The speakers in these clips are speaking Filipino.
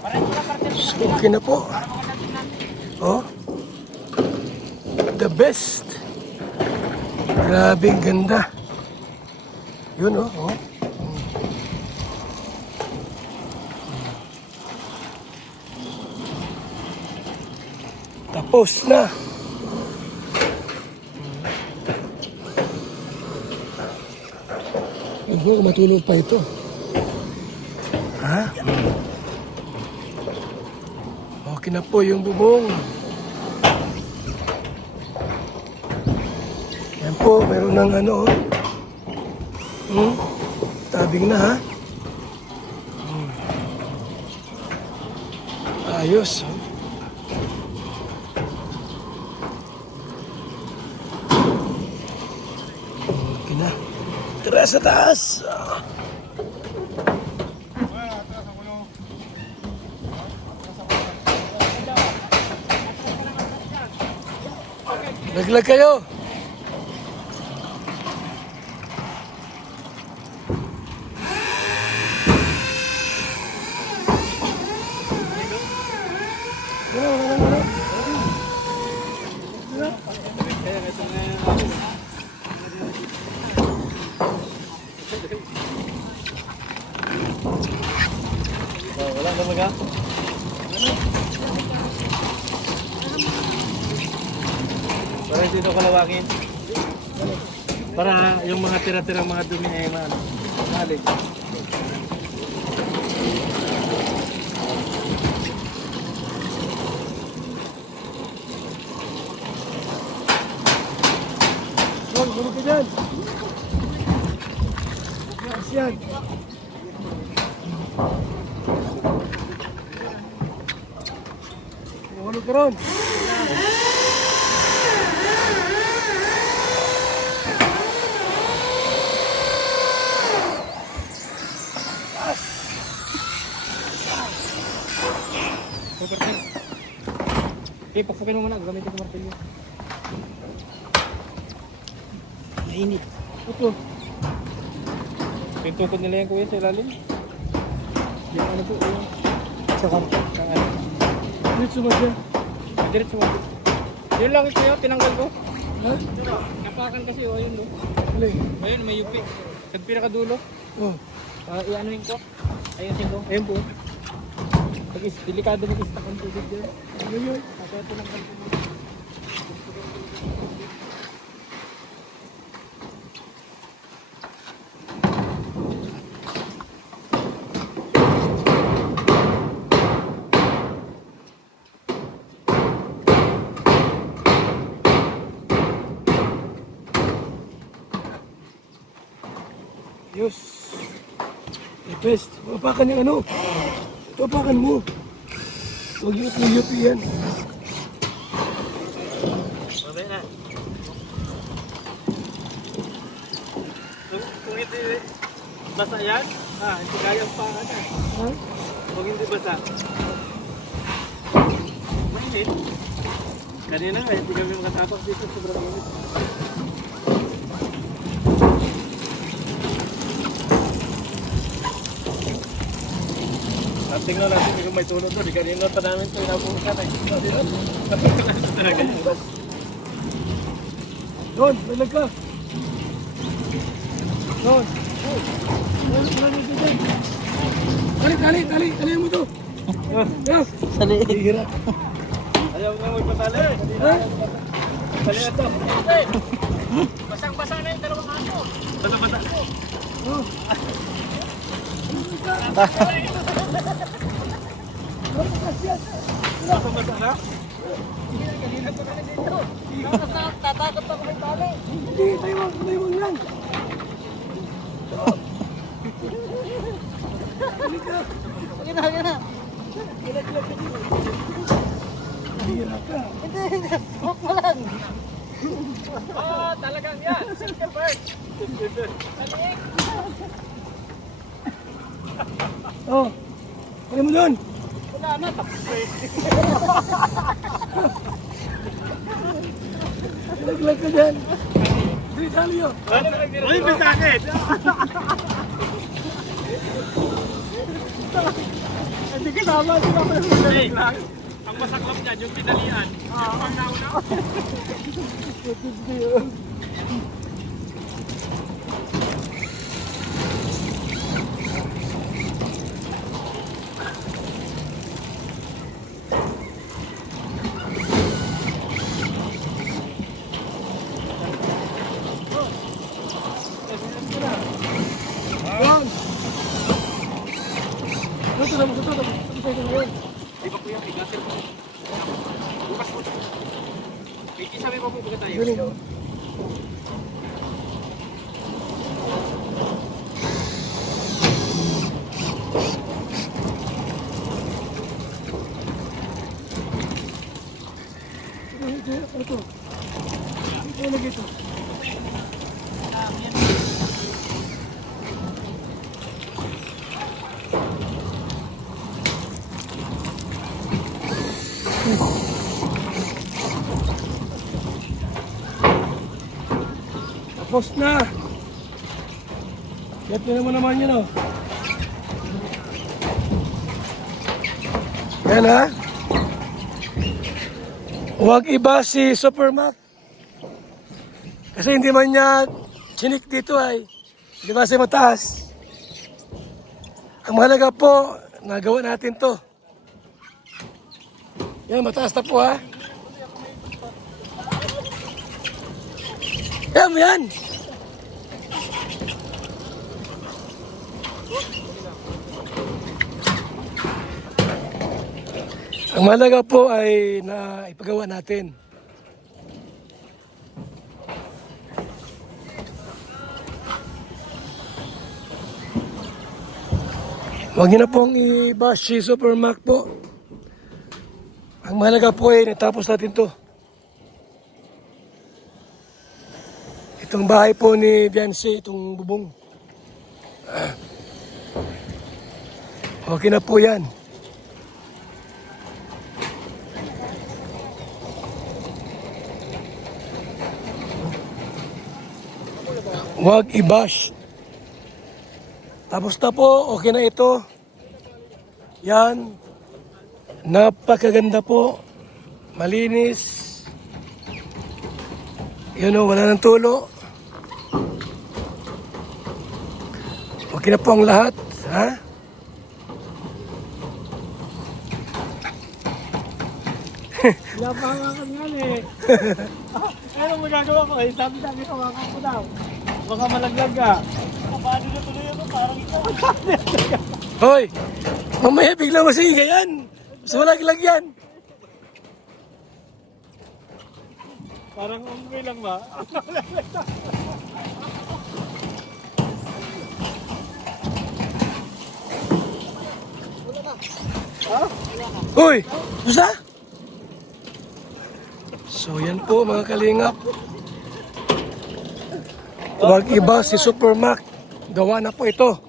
Okay na po. Oh. The best. Grabing ganda. Yun oh. Oh. Tapos na. Huwag matulog pa ito. Ha? Okay na po yung bubong. Yan po, meron ng ano. Tabing na ha. Ayos. Okay na. Tara sa taas. Laglag kayo. Wala na maga. Para dito kalawangin. Para yung mga tira-tira mga dumi ay malig. Bulog ka dyan. Yan. Bulog ka ron. Okay, pakpukin mo muna. Gamitin ko martilyo. Mainit. Ito. Pintukod nila yan kuya sa ilalim. Yung ano po, yung sakam. Diretso mo dyan. Diretso mo. Yun lang ito yun, tinanggal ko. Ha? Kapakan kasi o, ayun no. Ayun, may yupi. Sa pinakadulo. Oh. Ianuhin ko. Ayusin ko. Ayun po. Delikado mag-istak ang tubig dyan. Ayun. Kaya tinanggal ko. Diyos. The best. Papakan yung ano. Papakan mo. Huwag yung tuyupi yan. Mabay na. Kung hindi basa yan, hindi kayang pakan na. Ha? Kung hindi basa. Mainit. Kanina nga, hindi kami makatapos dito. Sobrang mainit. Tingnan natin kung may tulog doon. Kanina pa namin ito inabukan ay. Talaga yun. Don, malag ka. Don. Tali mo to. Sali. Hihira. Ayaw nga magpatali. Ha? Sali ito. Basang-basa na yung dalawang aso. Basa-basa. Oh. Basang-basa na? Tatakot ako may tali. Hindi, tayo lang. Huwag na. Hihira ka. Hindi. Huwag mo lang. Oo, talagang yan. Silver bird. Salik. Oh. Kaya mo doon. Wala na. Tapos na Naglag ka dyan. Hindi, sali yun. Ay, bisakit. Hindi, Hindi kasama. Hindi ka pala magaling lang. Ang masaklap niyan, yung pinalian. Ang nauna. Di ba kuya, bigatin mo. Bukas mo. Wait, isabi pa po baga tayo. Tapos na. Yan naman yun, oh. Yan, ha? Huwag iba si Supermac. Kasi hindi man niya chinik dito ay. Hindi ba siya mataas? Ang mahalaga po, nagawa natin to. Yan, mataas na po, ha? Yan. Ang mahalaga po ay na ipagawa natin. Huwag niyo na pong i-bash si Supermac po. Ang mahalaga po ay natapos natin to. Itong bahay po ni Biancy, itong bubong. Okay na po yan. Huwag i-bash. Tapos na po, okay na ito. Yan. Napakaganda po. Malinis. Yun o, wala ng tulo. Okay na po ang lahat. Ha? Pinapahawakan nga eh. Ano magagawa ko eh? Sabi hawakan ko daw. Baka malaglag ka. Paano na tuloy ako? Parang ikaw. Hoy! Mamaya biglang masingga yan. Mas malaglag yan. Parang umay lang ba? Hoy! Busa! So yan po mga kalingap. Huwag iba si Supermac. Gawa na po ito.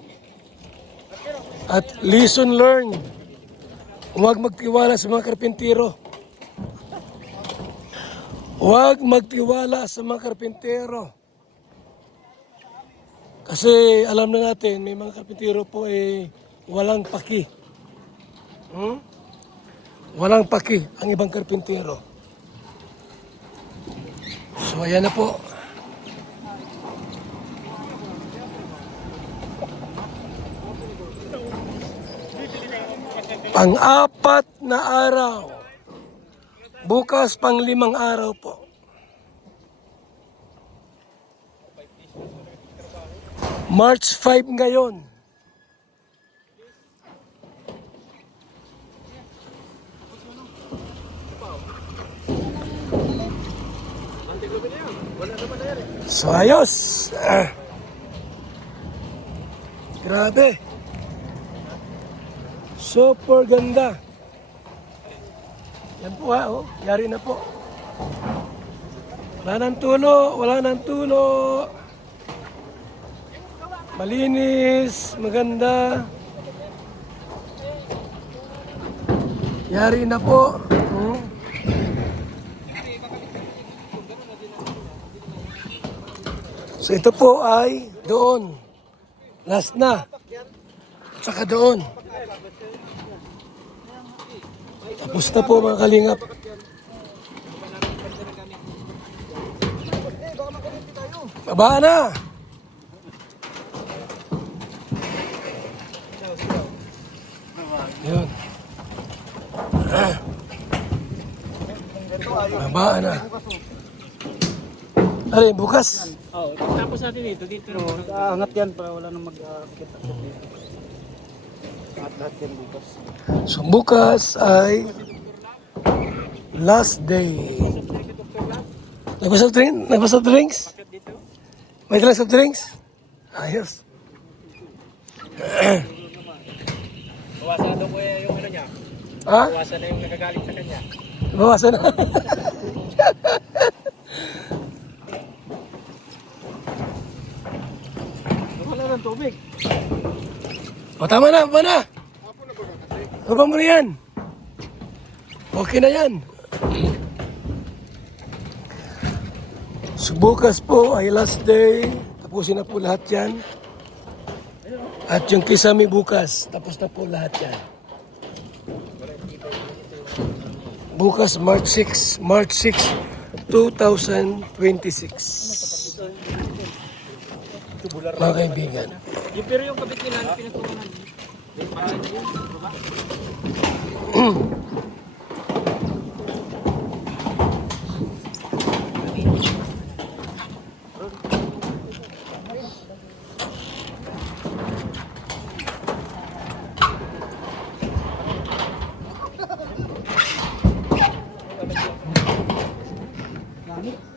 At lesson learned. Huwag magtiwala sa mga karpintero. Huwag magtiwala sa mga karpintero. Kasi alam na natin, may mga karpintero po ay walang paki. Walang paki ang ibang karpintero. So ayan na po. Pang-apat na araw. Bukas pang-5 araw po. March 5 ngayon. So ayos. Grabe. Super ganda. Yan po ha, oh. Yari na po. Wala nang tulo, wala nang tulo. Malinis, maganda. Yari na po. So ito po ay doon. Last na. Saka doon. Tapos na po mga kalingap. Baba na! Yun. Baba na. Alin, bukas? Oo, tapos natin dito naman. Angat yan para wala nang mag-akit dito. Lahat yan bukas. So bukas ay last day. Nagpa-soft drink? Nagpa-soft drinks? May dalang soft drinks? Ayos. Bawasan daw ko yung ano niya. Ha? Bawasan na yung nagagalit sa kanya. Bawasan na. Wala ng tubig. O tama na, tama na. Baba mo na yan. Okay na yan. So bukas po ay last day. Tapusin na po lahat yan. At yung kisame bukas, tapos na po lahat yan. Bukas March 6, 2026. Mga kaibigan. Yung pero yung kabit nila na pinagkukunan. Yung bahay na yun, baba.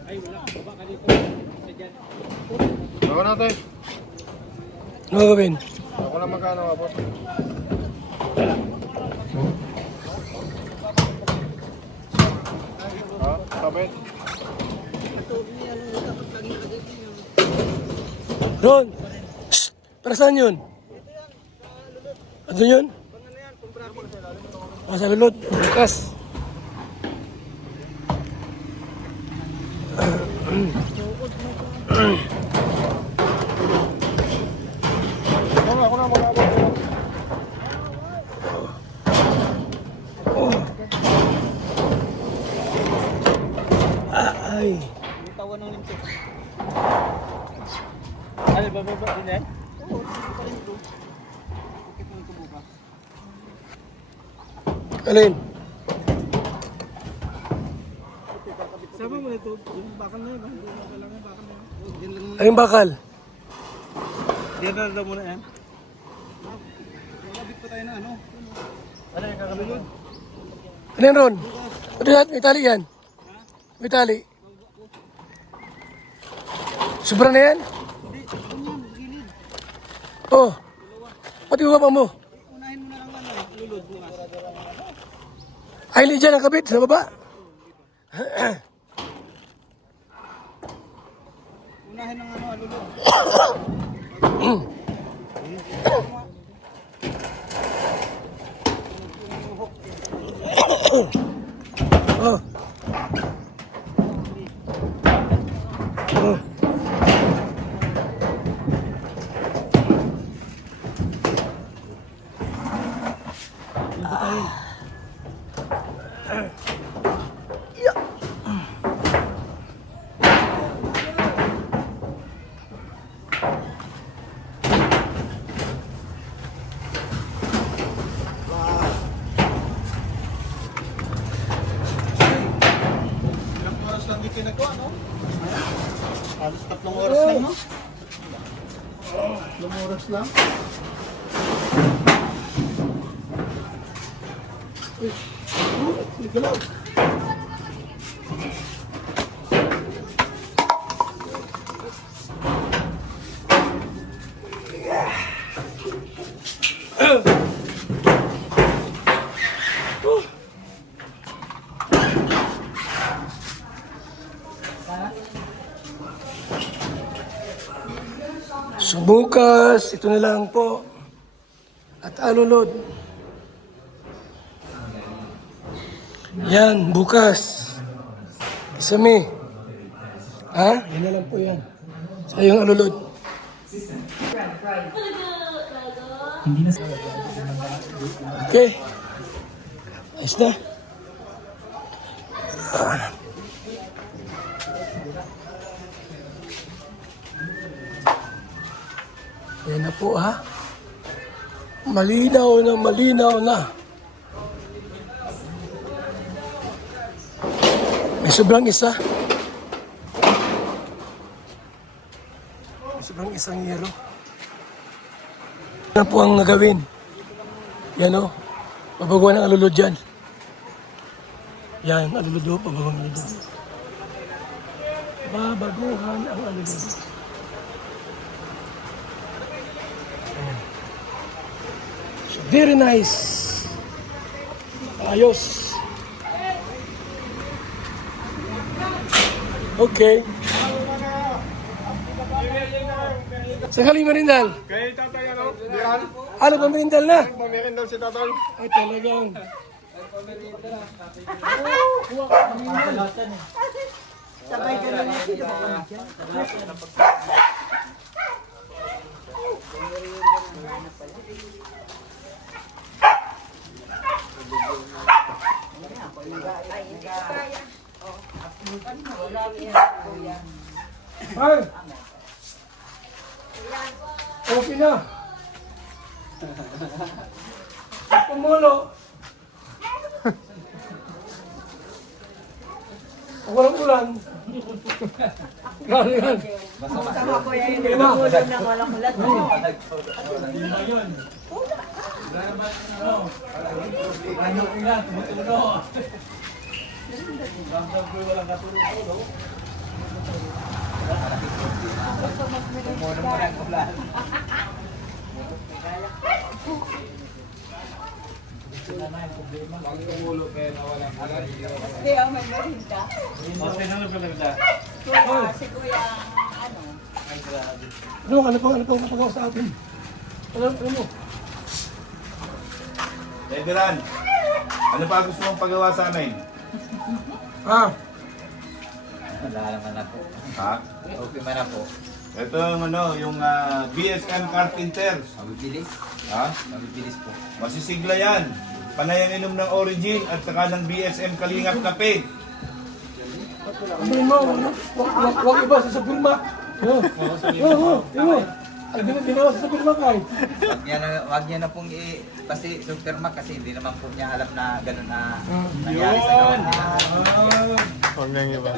Ay, wala. Baba ka dito. Sa dyan. Ako natin. Ano gagawin? Ako lang magkano abot. Sabit. Ron! Shh! Para saan yun? Ano yun? Sa lulod. Bukas. Ako na mag-abot. Ay. Yung tawa ng limto. Ano, bababa din yan? Oo, dito pa rin bro. Bakit mo ito bukas? Alin? Sama mo ito. Yung bakal na yun. Hindi na kailangan bakal na yun. Diyan lang. Alin bakal? Diyan na daw muna yan. Nagabit pa tayo na ano. Ano yung kakalulod? Alin Ron? Ano yan? May tali yan? May tali? Sobra na yan? Oh. Pati baba mo. Unahin mo na lang ano. Lulod bukas. Ay, hindi dyan ang kabit sa baba. Unahin ng ano. Lulod. Oh. Oh. Ilang oras lang dito nagkuha, no? Halos 3 oras lang, no? 3 oras lang. Galaw. So bukas, ito na lang po. At alulod. Yan, bukas. Kisame. Ha? Yan na lang po yan. Sa yung alulod. Okay. Ayos na. Ayan na po ha. Malinaw na malinaw na. May sobrang isa. May sobrang isang yero. Ano po ang gagawin? Yan o. Pabaguan ang alulod dyan. Yan, aluludo, pabaguan ang aluludo. Babaguhan ang aluludo. Ayan. So, very nice. Ayos. Okay. Sakaling marindal. Kay tatay ano? Diyan. Ano pa marindal na? Pamirin daw si tatay. Ay talagang. Sabay ka lang natin. Ay! Okay na. Pumulo. Walang ulan. Ganyan. Sama ko yan yung nagulog ng walang ulat. Hindi, may marinda. Si Kuya, ano? Ano pang napagawa sa atin? Ano? Eberan, ano pa gusto mong pagawa sa amin? Ah, Wala naman na po. Ha? Okay man na po. Ito yung yung BSM Carpenters. Mabibilis. Ha? Mabibilis po. Masisigla yan. Panay ang inom ng Origin at saka ng BSM Kalingap Kape. sabihin mo, wag iba sa pirma. Ay, ginawa sa pirma kay. Wag niya na pong kasi supermark kasi hindi naman po niya alam na gano'n na nangyari sa gawa nila. Huwag nang iba.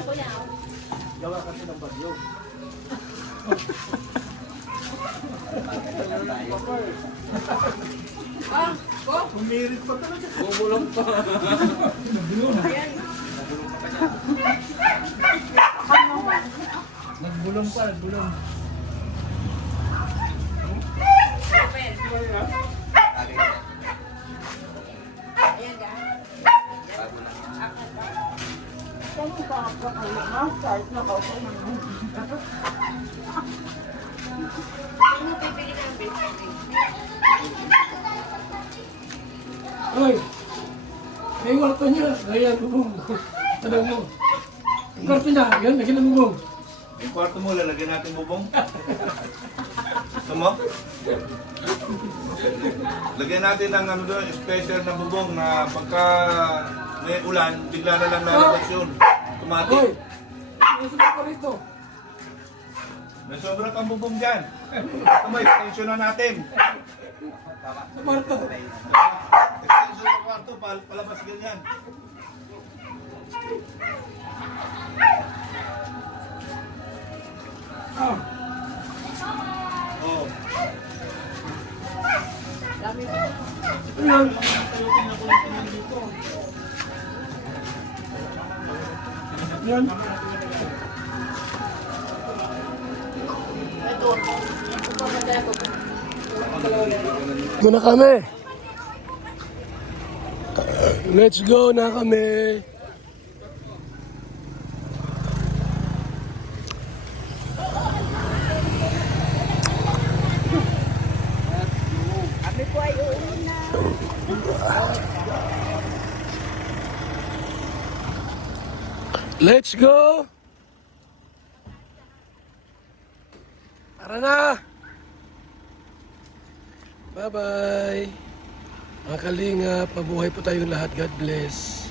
Hoy, may kwarto niya. Ayan, bubong. Tanong mo. Ang kwarto niya, yan, lagyan ng bubong. Yung kwarto mo, lalagyan natin bubong. Gusto mo? Lagyan natin ng special na bubong na pagka may ulan, bigla na lang lalabas yun. Automatic. Hoy, may sumunod pa rito. May sobra kang bubong dyan. Ito mo, extension na natin. Sa kwarto. Extension sa kwarto, palabas ganyan. Ah, Oh. ayan. Yan. Go na kami. Let's go na kami. Kami po ay uuwi na. Let's go. Tara na. Bye-bye. Mga kalingap, mabuhay po tayong lahat. God bless.